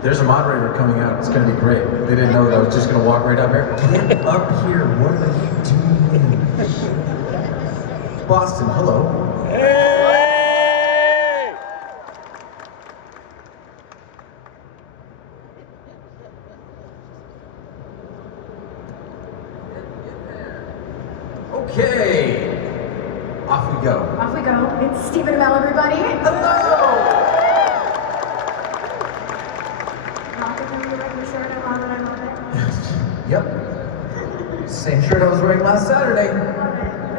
There's a moderator coming out. It's going to be great. They didn't know that I was just going to walk right up here. Get up here. What are you doing? Boston, hello. Hey! Okay. Off we go. Off we go. It's Stephen Amell, everybody. Hello. Rocket, you like your shirt? I love it. I love it. Yep. Same shirt I was wearing last Saturday. I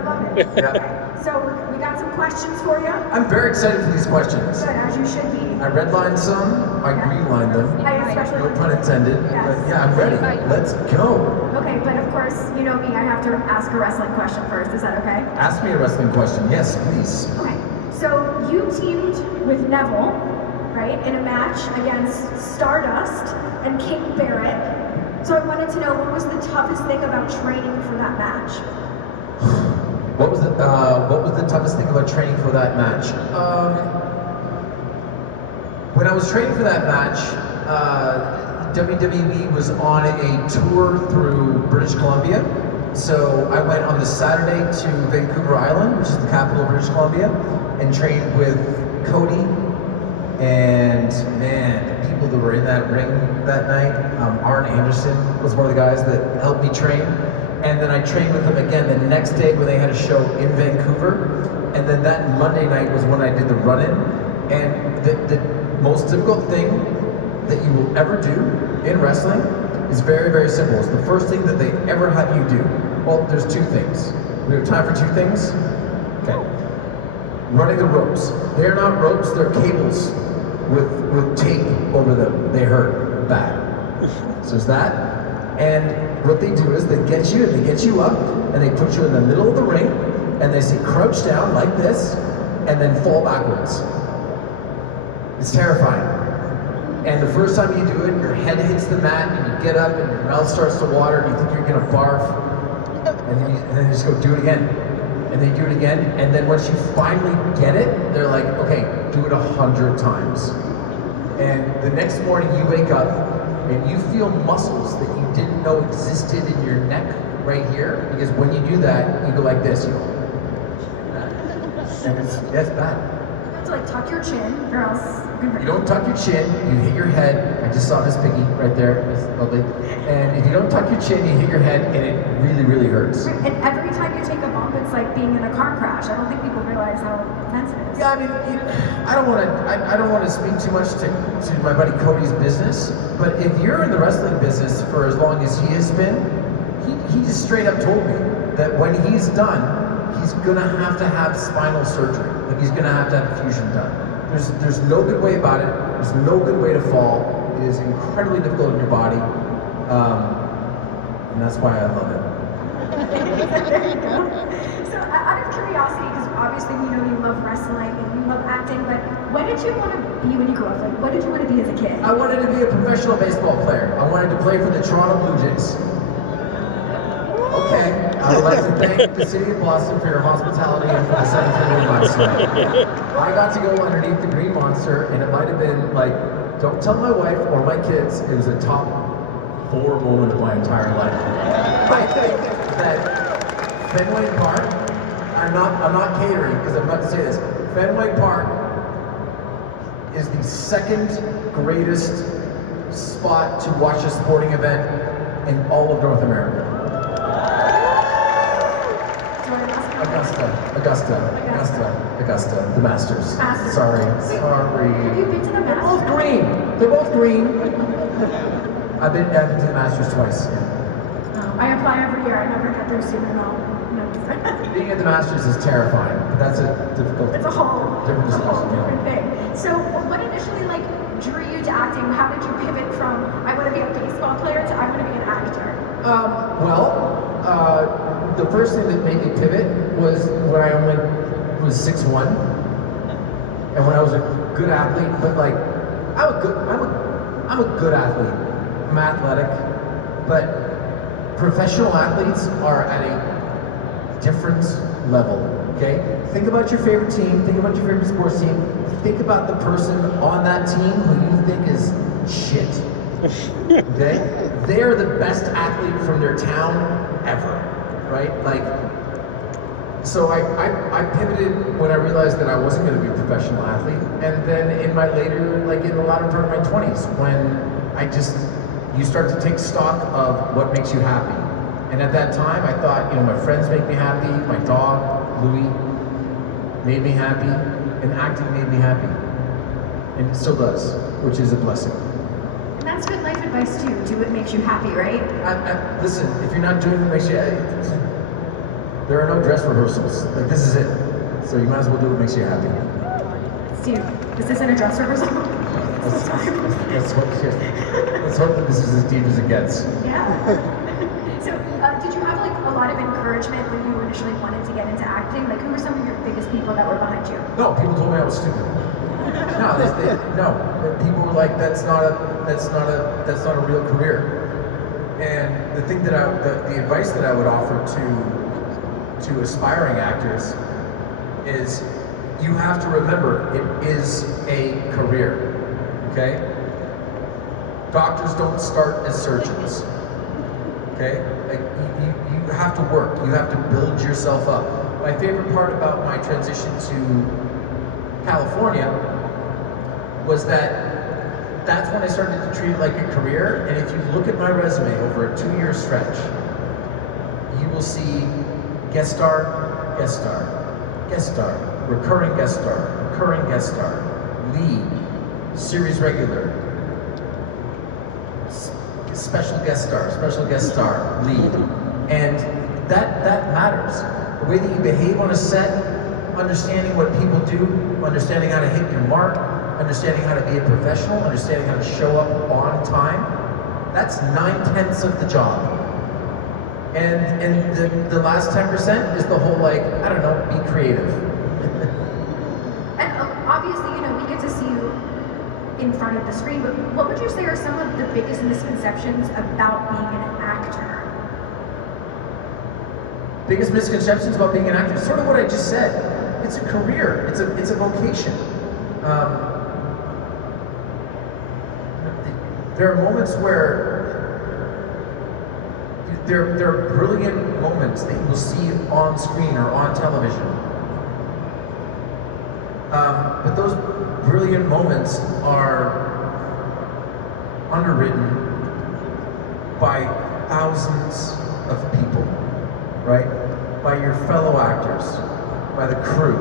love it. Yep. So we got some questions for you. I'm very excited for these questions. Good, as you should be. I redlined some, I greenlined them. I especially No pun intended. Yes. But yeah, I'm ready. Let's go. Okay, but of course, you know me. I have to ask a wrestling question first. Is that okay? Ask me a wrestling question. Yes, please. Okay. So you teamed with Neville, right, in a match against Stardust and King Barrett. So I wanted to know, what was the toughest thing about training for that match? What was the toughest thing about training for that match? When I was training for that match, WWE was on a tour through British Columbia. So I went on the Saturday to Vancouver Island, which is the capital of British Columbia, and trained with Cody. And man, the people that were in that ring that night, Arn Anderson was one of the guys that helped me train. And then I trained with them again the next day when they had a show in Vancouver. And then that Monday night was when I did the run-in. And the most difficult thing that you will ever do in wrestling is very, very simple. It's the first thing that they ever have you do. Well, there's two things. We have time for two things? Okay. Running the ropes. They're not ropes, they're cables with tape over them. They hurt bad. So there's that. And what they do is they get you up and they put you in the middle of the ring and they say crouch down like this and then fall backwards. It's terrifying. And the first time you do it, your head hits the mat and you get up and your mouth starts to water and you think you're gonna barf. And then you just go do it again. And they do it again. And then once you finally get it, they're like, okay, do it 100 times. And the next morning you wake up and you feel muscles that you didn't know existed in your neck right here. Because when you do that, you go like this. You go, and it's bad. You have to like tuck your chin, or else You don't tuck your chin, you hit your head. I just saw this piggy right there, it's lovely. And if you don't tuck your chin, you hit your head and it really, really hurts. And every time you take a bump, it's like being in a car crash. I don't think people realize how intense it is. Yeah, I mean, I don't want to speak too much to my buddy Cody's business, but if you're in the wrestling business for as long as he has been, he just straight up told me that when he's done, he's gonna have to have spinal surgery. Like he's gonna have to have fusion done. There's no good way about it. There's no good way to fall. It is incredibly difficult in your body, and that's why I love it. There you go. So out of curiosity, because obviously we know you love wrestling and you love acting, but what did you want to be when you grew up? Like, what did you want to be as a kid? I wanted to be a professional baseball player. I wanted to play for the Toronto Blue Jays. Okay, I would like to thank the city of Boston for your hospitality and for the 7:30 months tonight. I got to go underneath the Green Monster, and it might have been like, don't tell my wife or my kids, it was a top 4 moment of my entire life. I think that Fenway Park, I'm not catering because I'm about to say this, Fenway Park is the second greatest spot to watch a sporting event in all of North America. Augusta, the Masters. Sorry. Have you been to the They're both Masters? green. They're both green. I've been to the Masters twice. I apply every year. I never get there soon at all. No. Being at the Masters is terrifying, but that's a difficult. It's a whole different discussion. different thing. So, what initially like drew you to acting? How did you pivot from I want to be a baseball player to I want to be an actor? The first thing that made me pivot was when I only was 6'1", and when I was a good athlete. But like, I'm a good athlete. I'm athletic, but professional athletes are at a different level. Okay, think about your favorite team. Think about your favorite sports team. Think about the person on that team who you think is shit. Okay? They're the best athlete from their town ever, right? Like, so I pivoted when I realized that I wasn't going to be a professional athlete, and then in my later, like in the latter part of my 20s, when you start to take stock of what makes you happy. And at that time, I thought, my friends make me happy, my dog, Louis, made me happy, and acting made me happy. And it still does, which is a blessing. And that's good life advice too. Do what makes you happy, right? Listen, if you're not doing what makes you happy, there are no dress rehearsals. Like, this is it. So you might as well do what makes you happy. Steve, is this in a dress rehearsal? Let's hope that this is as deep as it gets. Yeah. So, did you have like a lot of encouragement when you initially wanted to get into acting? Like, who were some of your biggest people that were behind you? No, people told me I was stupid. No, people were like, that's not a real career. And the thing that the advice that I would offer to aspiring actors is, you have to remember it is a career. Okay? Doctors don't start as surgeons. Okay? Like, you have to work. You have to build yourself up. My favorite part about my transition to California was that's when I started to treat it like a career. And if you look at my resume over a 2-year stretch, you will see guest star, guest star, guest star, recurring guest star, recurring guest star, lead, series regular, special guest star, lead. And that matters. The way that you behave on a set, understanding what people do, understanding how to hit your mark, understanding how to be a professional, understanding how to show up on time, that's 9/10 of the job. And the last 10% is the whole, like, I don't know, be creative. And obviously, we get to see you in front of the screen, but what would you say are some of the biggest misconceptions about being an actor? Biggest misconceptions about being an actor? Sort of what I just said. It's a career. It's a vocation. There are moments where there are brilliant moments that you will see on screen or on television. But those brilliant moments are underwritten by thousands of people, right? By your fellow actors, by the crew,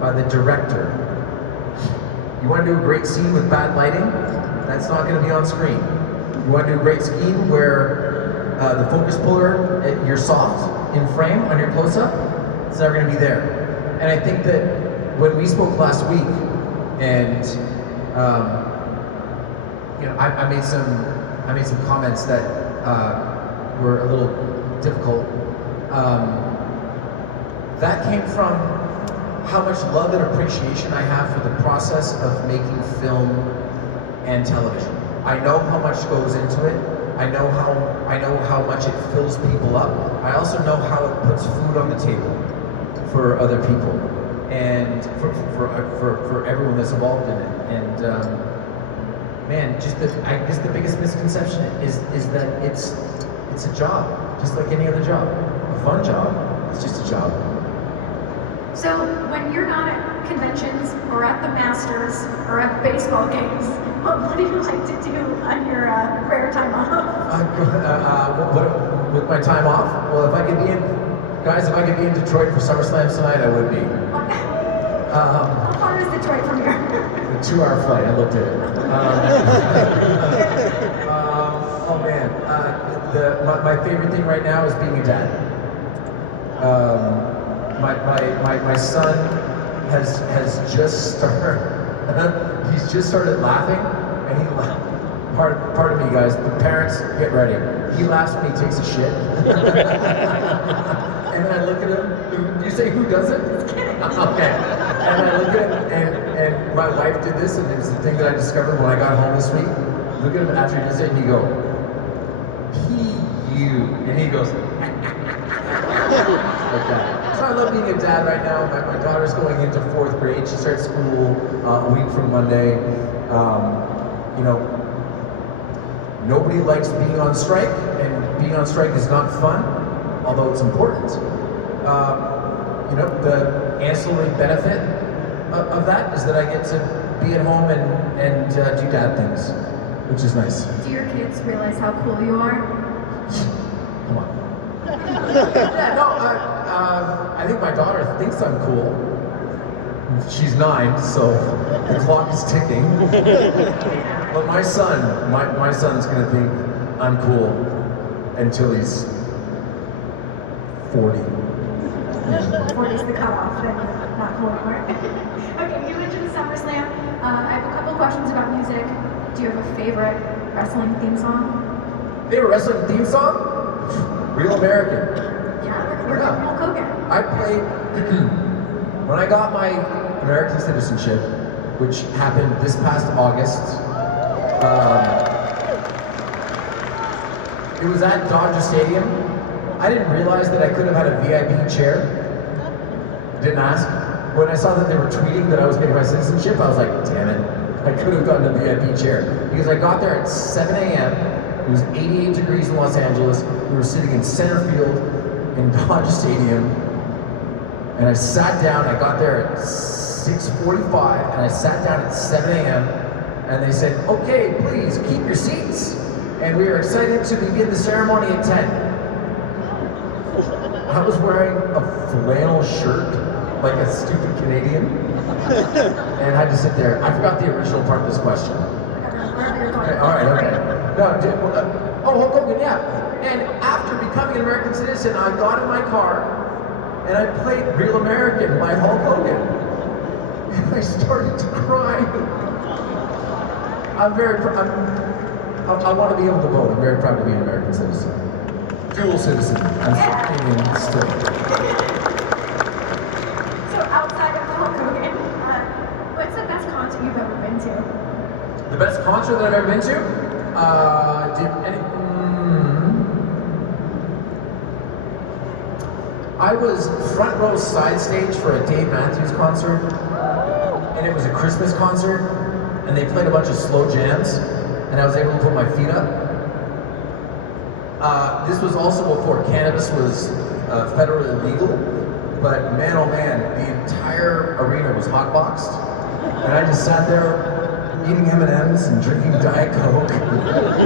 by the director. You want to do a great scene with bad lighting? That's not going to be on screen. You want to do a great scene where the focus puller, you're soft in frame on your close-up? It's never going to be there. And I think that when we spoke last week, and I made some comments that were a little difficult. That came from how much love and appreciation I have for the process of making film and television. I know how much goes into it. I know how much it fills people up. I also know how it puts food on the table for other people and for everyone that's involved in it. And man, I guess the biggest misconception is that it's a job, just like any other job. A fun job. It's just a job. So when you're not at conventions or at the Masters or at baseball games, what do you like to do on your rare time off? With my time off? Well, if I could be in Detroit for SummerSlam tonight, I would be. How far is Detroit from here? A 2-hour flight. I looked at it. Oh man, my favorite thing right now is being a dad. My son has just started. He's just started laughing, and he pardon me, guys. The parents, get ready. He laughs when he takes a shit, and then I look at him. You say who does it? Okay. And I look at him, and my wife did this, and it was the thing that I discovered when I got home this week. Look at him after he does it, and you go, you, and he goes. Like that. So I love being a dad right now. My daughter's going into 4th grade. She starts school a week from Monday. nobody likes being on strike, and being on strike is not fun, although it's important. You know, the ancillary benefit of that is that I get to be at home and do dad things, which is nice. Do your kids realize how cool you are? Come on. Yeah, no, I think my daughter thinks I'm cool. She's 9, so the clock is ticking. But my son's gonna think I'm cool until he's 40. 40 is the cutoff, then not cool anymore. Okay, you mentioned SummerSlam. I have a couple questions about music. Do you have a favorite wrestling theme song? Favorite wrestling theme song? Real American. Yeah, we're going Hulk Hogan. I played, when I got my American citizenship, which happened this past August, it was at Dodger Stadium. I didn't realize that I could have had a VIP chair. Didn't ask. When I saw that they were tweeting that I was getting my citizenship, I was like, damn it, I could have gotten a VIP chair. Because I got there at 7 a.m., it was 88 degrees in Los Angeles, we were sitting in center field in Dodger Stadium, and I sat down. I got there at 6:45, and I sat down at 7 a.m., and they said, okay, please keep your seats. And we are excited to begin the ceremony at 10. I was wearing a flannel shirt, like a stupid Canadian, and I had to sit there. I forgot the original part of this question. Okay, all right, okay. No, Hulk Hogan, yeah. And after becoming an American citizen, I got in my car, and I played Real American by Hulk Hogan. And I started to cry. I want to be able to vote. I'm very proud to be an American citizen. Dual citizen. I'm Canadian still. So outside of Hulk Hogan, what's the best concert you've ever been to? The best concert that I've ever been to? I was front row side stage for a Dave Matthews concert, and it was a Christmas concert, and they played a bunch of slow jams, and I was able to put my feet up. This was also before cannabis was federally legal, but man oh man, the entire arena was hotboxed, and I just sat there eating M&Ms and drinking Diet Coke,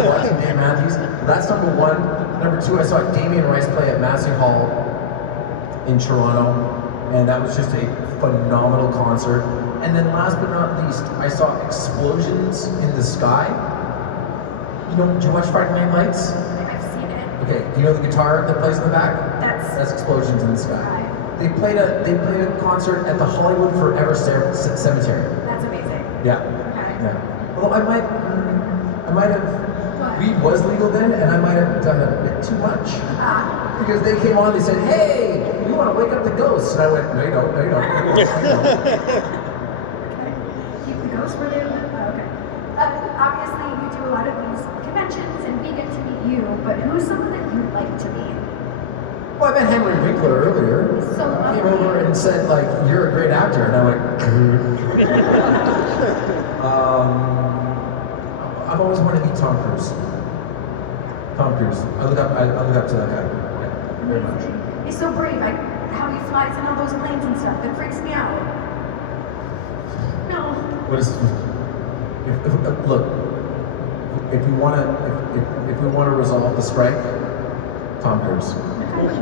watching Dave Matthews. That's number one. Number two, I saw Damien Rice play at Massey Hall in Toronto, and that was just a phenomenal concert. And then last but not least, I saw Explosions in the Sky. Did you watch Friday Night Lights? I've seen it. Okay, do you know the guitar that plays in the back? That's Explosions in the Sky. They played a concert at the Hollywood Forever Cemetery. That's amazing. Yeah. Okay. Yeah. Well, I might have. What? Weed was legal then, and I might have done a bit too much. Because they came on, they said, "Hey, you want to wake up the ghosts?" And I went, "No, you don't. No, you don't." Okay. Keep the ghosts where they live. Okay. Obviously, you do a lot of these conventions, and we get to meet you. But who's someone that you'd like to meet? Well, I met Henry Winkler earlier. So He came over and said, like, "You're a great actor," and I went. I've always wanted to meet Tom Cruise. Tom Cruise. I look up to that guy. Yeah, very much. He's so brave. How he flies in all those planes and stuff. That freaks me out. No. What is? Look. If we want to resolve the strike, Tom Cruise.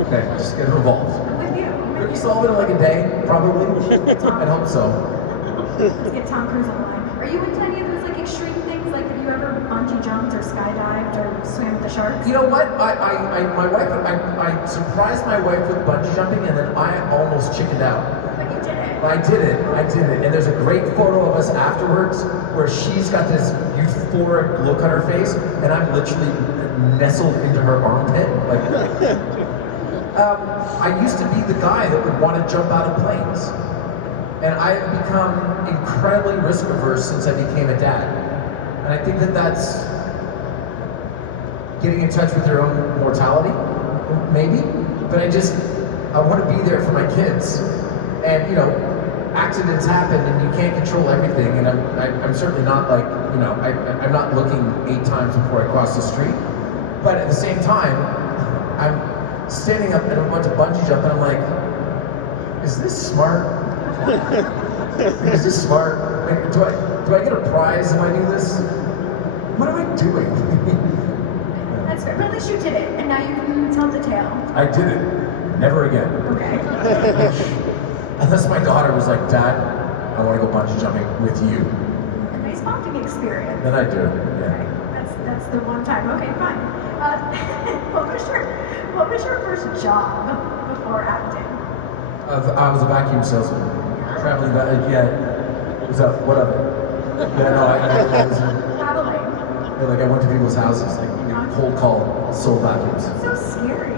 Okay, just get him involved. I'm with you. Could we solve it in like a day? Probably. I'd hope so. Let's get Tom Cruise on the line. Are you into any of those like extreme things? Like, have you ever bungee jumped or skydived or swam with the sharks? You know what? I surprised my wife with bungee jumping, and then I almost chickened out. But you did it. I did it. And there's a great photo of us afterwards where she's got this euphoric look on her face, and I'm literally nestled into her armpit. Like, I used to be the guy that would want to jump out of planes. And I've become incredibly risk averse since I became a dad. And I think that that's getting in touch with your own mortality, maybe. But I want to be there for my kids. And accidents happen and you can't control everything, and I'm certainly not like, you know, I'm not looking 8 times before I cross the street, but at the same time, I'm standing up and I'm about to bungee jump and I'm like, is this smart? Is this smart? Like, do I get a prize if I do this? What am I doing? That's fair, but at least you did it, and now you can tell the tale. I did it. Never again. Okay. Unless my daughter was like, Dad, I want to go bungee jumping with you. A nice bonding experience. Then I do, yeah. Okay. That's the one time. Okay, fine. What was your first job before acting? I was a vacuum salesman. Traveling back, yeah. What's up? What of it? Yeah, no, I was, Traveling. yeah, like I went to people's houses, like cold call, sold vacuums. So scary.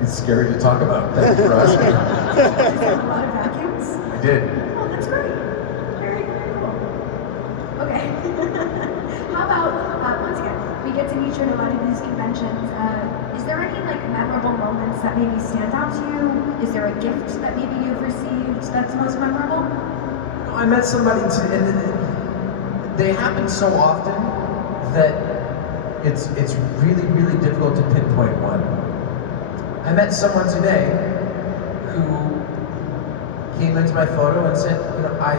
It's scary to talk about. Thank you for asking. Did you have a lot of vacuums? I did. Oh, that's great. Very, very cool. Okay. How about, once again, we get to meet you at a lot of these conventions. Is there any like memorable moments that maybe stand out to you? Is there a gift that maybe you've received that's most memorable? I met somebody, and they happen so often that it's really, really difficult to pinpoint one. I met someone today who came into my photo and said, you know, I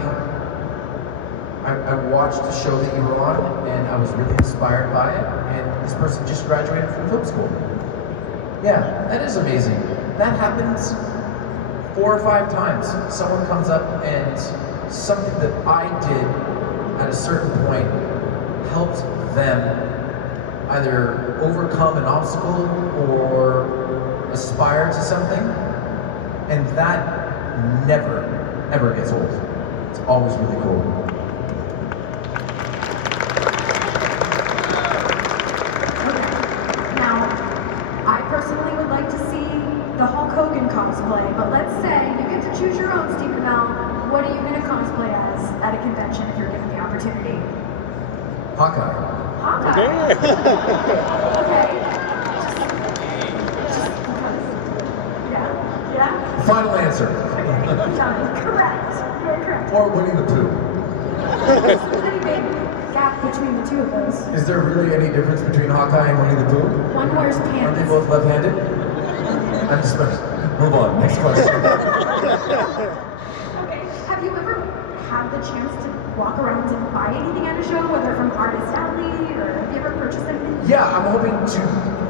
watched the show that you were on and I was really inspired by it, and this person just graduated from film school. Yeah, that is amazing. That happens 4 or 5 times. Someone comes up and something that I did at a certain point helped them either overcome an obstacle or aspire to something, and that never, ever gets old. It's always really cool. Now, I personally would like to see the Hulk Hogan cosplay, but let's say you get to choose your own, Steve Amell. What are you going to cosplay as at a convention if you're given the opportunity? Hawkeye. Hawkeye? Okay. Just because. Yeah? Final answer. Okay, done. Correct. You're correct. Or Winnie the Pooh. There's a pretty big gap between the two of those. Is there really any difference between Hawkeye and Winnie the Pooh? One wears Aren't pants. they both left-handed? I'm just move on. Next question. Okay. Have you ever had the chance to walk around and buy anything at a show, whether from Artist Alley, or have you ever purchased anything? Yeah, I'm hoping to.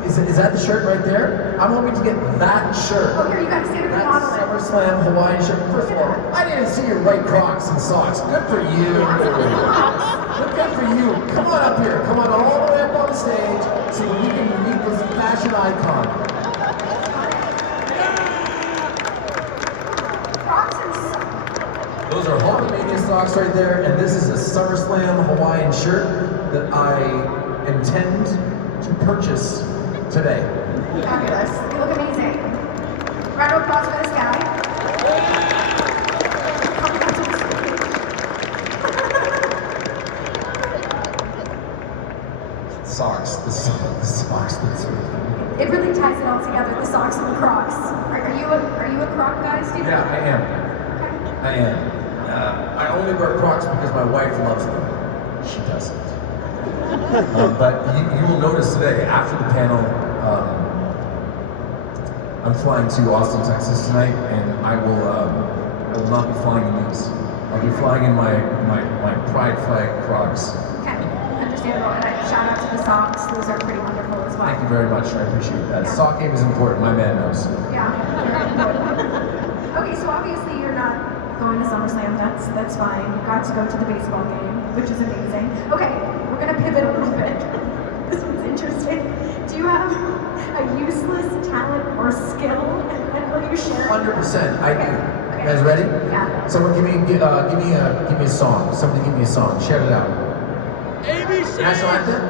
Is that the shirt right there? I'm hoping to get that shirt. Oh, here you gotta stand up and That model it. SummerSlam Hawaiian shirt. First of all, I didn't see your white Crocs and socks. Good for you. Good for you. Come on up here. Come on all the way up on stage so that we can meet this fashion icon. Crocs and socks. Those are Hulkamania socks right there, and this is a SummerSlam Hawaiian shirt that I intend to purchase today. Fabulous. You look amazing. Round of applause for this guy. Socks. The socks. It really ties it all together, the socks and the Crocs. Are you a Croc guy, Steve? Yeah, I am. I am. I only wear Crocs because my wife loves them. She doesn't. But you will notice today, after the panel, I'm flying to Austin, Texas tonight, and I will not be flying in these. I'll be flying in my pride flag Crocs. Okay, understandable. And shout out to the socks. Those are pretty wonderful as well. Thank you very much. I appreciate that. Yeah. Sock game is important. My man knows. Yeah. Okay, so obviously you're not going to SummerSlam. That's fine. You got to go to the baseball game, which is amazing. Okay, we're gonna pivot a little bit. This one's interesting. Do you have a useless talent or skill, and will you share it? 100%. I do. Okay. You guys ready? Yeah. Someone give me a song. Somebody give me a song. Shout it out. ABC. National anthem.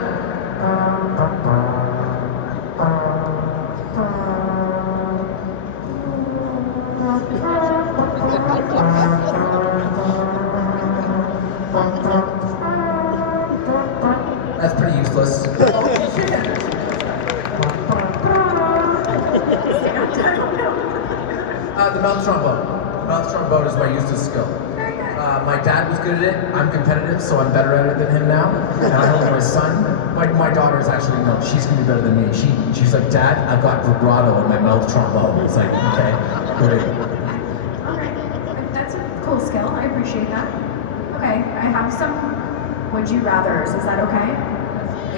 That's pretty useless. The mouth trombone. Mouth trombone is my useless skill. Very good. My dad was good at it. I'm competitive, so I'm better at it than him now. And I hope my son, my daughter's actually, no, she's gonna be better than me. She's like, Dad, I've got vibrato in my mouth trombone. It's like, okay, great. Okay, that's a cool skill. I appreciate that. Okay, I have some would you rathers. Is that okay?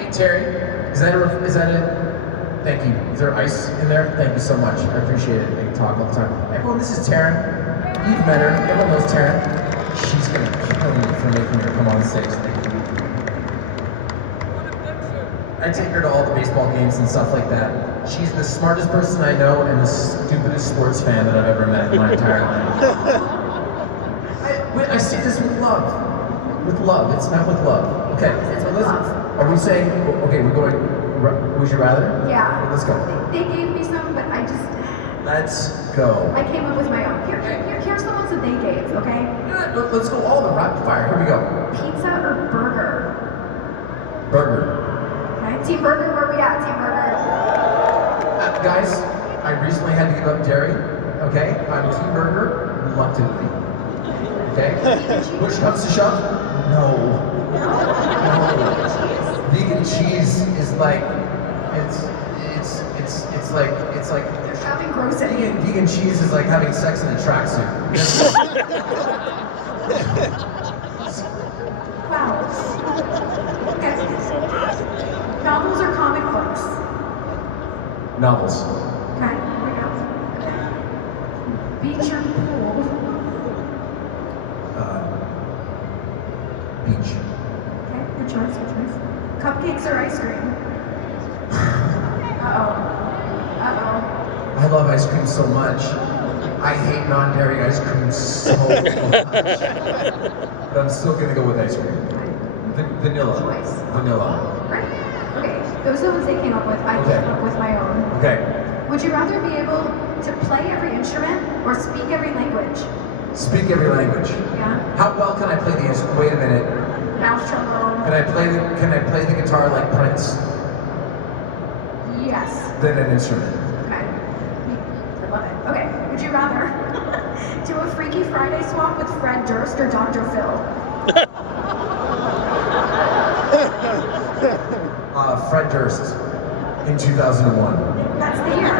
Hey Terry, is that it? Thank you. Is there ice in there? Thank you so much. I appreciate it. I talk all the time. Everyone, this is Taryn. You've met her. Everyone knows Taryn. She's gonna kill me for making her come on stage. I take her to all the baseball games and stuff like that. She's the smartest person I know and the stupidest sports fan that I've ever met in my entire life. I say this with love. With love. It's met with love. Okay. It's with love. Are we saying, okay, we're going, would you rather? Yeah. Let's go. They gave me some, but I just... Let's go. I came up with my own. Here's the ones that they gave, okay? Let's go all the rapid fire. Here we go. Pizza or burger? Burger. Okay. Team Burger, where we at? Team Burger. Guys, I recently had to give up dairy. Okay? I'm Team Burger, reluctantly. Okay? Push comes to shove? No. No. Vegan cheese is like, it's like They're shopping gross at you. vegan cheese is like having sex in a tracksuit. Wow. Okay. Novels or comic books? Novels. Okay, here we go. Beach or pool? Beach. Okay, good choice, good choice. Cupcakes or ice cream? Uh-oh. Uh-oh. I love ice cream so much. I hate non-dairy ice cream so much. But I'm still gonna go with ice cream. Vanilla. Choice. Vanilla. Right. Okay, those are the ones they came up with. I came up with my own. Okay. Would you rather be able to play every instrument or speak every language? Speak every language. Yeah. How well can I play the instrument? Wait a minute. Mouth trombone. Can I play the guitar like Prince? Yes. Then an instrument. Okay. I love it. Okay. Would you rather do a Freaky Friday swap with Fred Durst or Dr. Phil? Fred Durst in 2001. That's the year.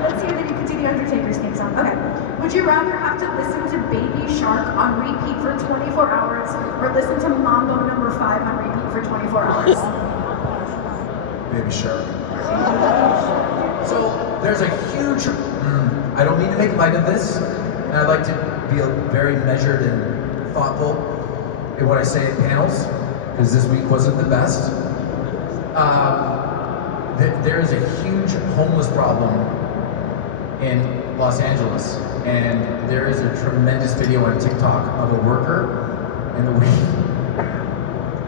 Let's hear that you could do the Undertaker's theme song. Okay. Would you rather have to listen to Baby Shark on repeat for 24 hours or listen to Mambo number 5 on repeat for 24 hours? Baby Shark. So there's a huge, I don't mean to make light of this, and I like to be very measured and thoughtful in what I say at panels, because this week wasn't the best. There is a huge homeless problem in Los Angeles, and there is a tremendous video on TikTok of a worker, and the way,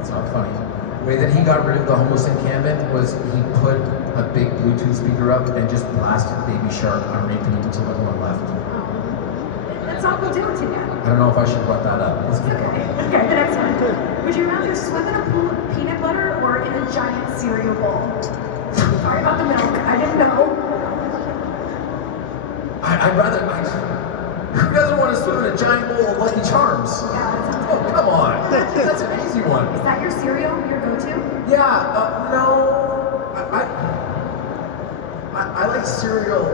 it's not funny, the way that he got rid of the homeless encampment was he put a big Bluetooth speaker up and just blasted Baby Shark on repeat until everyone left. That's all we'll do it together. I don't know if I should brought that up. Let's Okay. Okay, the next one. Would you rather swim in a pool of peanut butter or in a giant cereal bowl? Sorry about the milk. I didn't know. I'd rather, who doesn't want to swim in a giant bowl of Lucky Charms? Yeah, that's Oh, come on. That's an easy one. Is that your cereal, your go-to? Yeah, no. I like cereal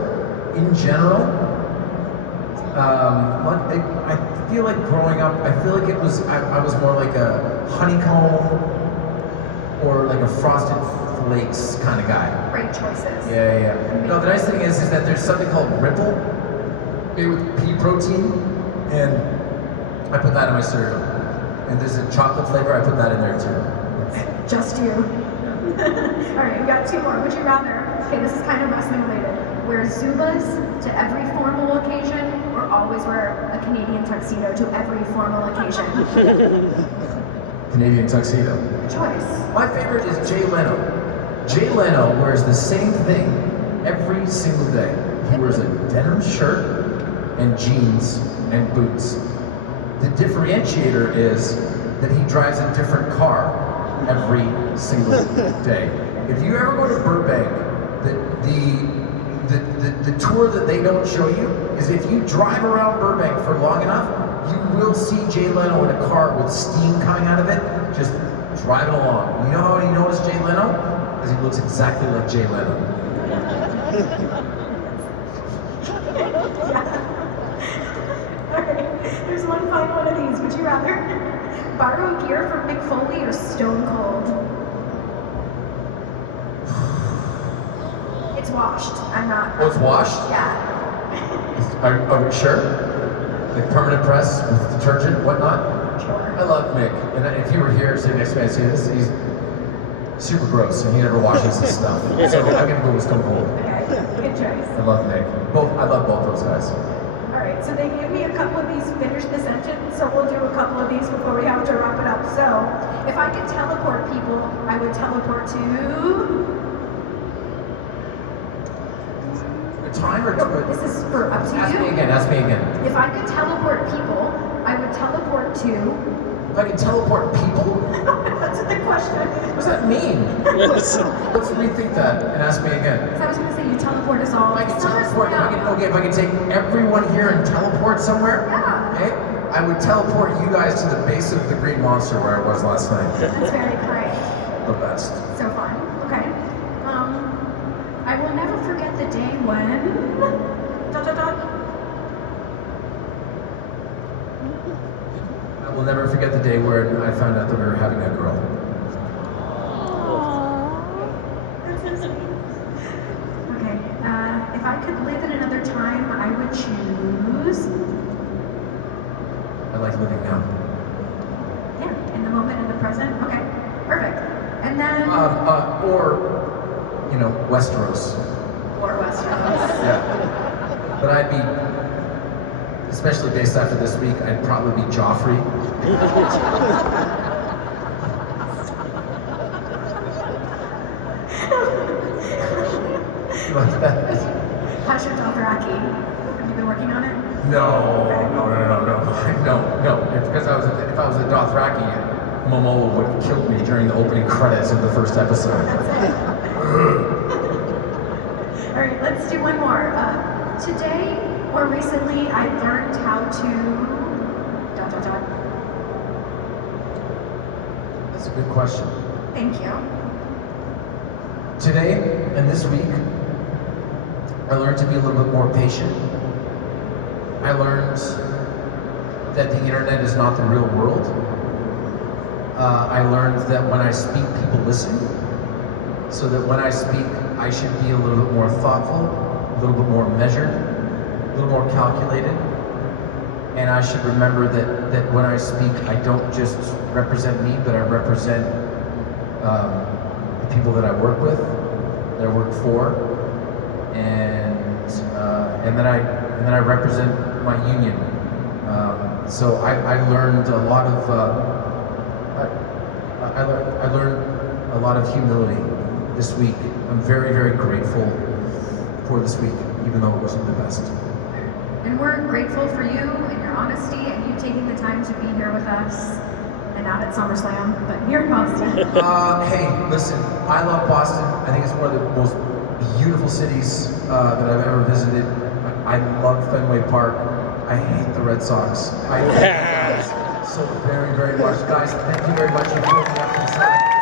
in general. I feel like growing up, I feel like I was more like a honeycomb or like a Frosted Flakes kind of guy. Great choices. Yeah. No, the nice thing is that there's something called Ripple made with pea protein, and I put that in my cereal. And there's a chocolate flavor, I put that in there too. Just you. All right, we got 2 more. Would you rather, okay, this is kind of wrestling related, wear Zubas to every formal occasion or always wear a Canadian tuxedo to every formal occasion? Canadian tuxedo. Choice. My favorite is Jay Leno. Jay Leno wears the same thing every single day. He wears a denim shirt and jeans and boots. The differentiator is that he drives a different car every single day. If you ever go to Burbank, the the tour that they don't show you is if you drive around Burbank for long enough, you will see Jay Leno in a car with steam coming out of it, just driving along. You know how you notice Jay Leno? Because he looks exactly like Jay Leno. Alright, there's one final one of these. Would you rather borrow gear from Mick Foley or Stone Cold? It's washed. I'm not. Oh, it's washed? Yeah. Are we sure? Like permanent press with detergent, whatnot? Sure. I love Mick, and if he were here sitting next to me, I'd say this. He's super gross, and he never washes his stuff. So I'm gonna go with Stone Cold. Okay, good choice. I love Mick. I love both those guys. Alright, so they gave me a couple of these, finish the sentence, so we'll do a couple of these before we have to wrap it up. So, if I could teleport people, I would teleport to... Time or This is for up to Ask you. me again, ask me again. If I could teleport people, I would teleport to... If I could teleport people? That's the question. What does that mean? Let's rethink that and ask me again. I was going to say you teleport us all. If I could teleport, if I could take everyone here and teleport somewhere, Yeah. okay, I would teleport you guys to the base of the Green Monster where I was last night. That's very great. The best. So fun. Okay. I will never forget the day when... Dot, dot, dot. I will never forget the day where I found out that we were having a girl. Okay, if I could live in another time, I would choose... I like living now. Yeah, in the moment, in the present. Okay, perfect. And then... Or, you know, Westeros. Or Westeros. Yeah. But I'd be, especially based after this week, I'd probably be Joffrey. You like that? How's your Dothraki? Have you been working on it? No. It's because if I was a Dothraki, Momoa would have killed me during the opening credits of the first episode. That's it. All right, let's do one more. Today or recently, I learned how to... Dot, dot, dot. That's a good question. Thank you. Today and this week, I learned to be a little bit more patient. I learned that the internet is not the real world. I learned that when I speak, people listen. So that when I speak, I should be a little bit more thoughtful, a little bit more measured, a little more calculated. And I should remember that when I speak, I don't just represent me, but I represent the people that I work with, that I work for, and then I represent my union. So I learned a lot of I learned a lot of humility this week. I'm very, very grateful for this week, even though it wasn't the best. And we're grateful for you and your honesty and you taking the time to be here with us. And not at SummerSlam, but here in Boston. Hey, listen, I love Boston. I think it's one of the most beautiful cities that I've ever visited. I love Fenway Park. I hate the Red Sox. I hate you guys so very, very much. Guys, thank you very much for pulling me up inside.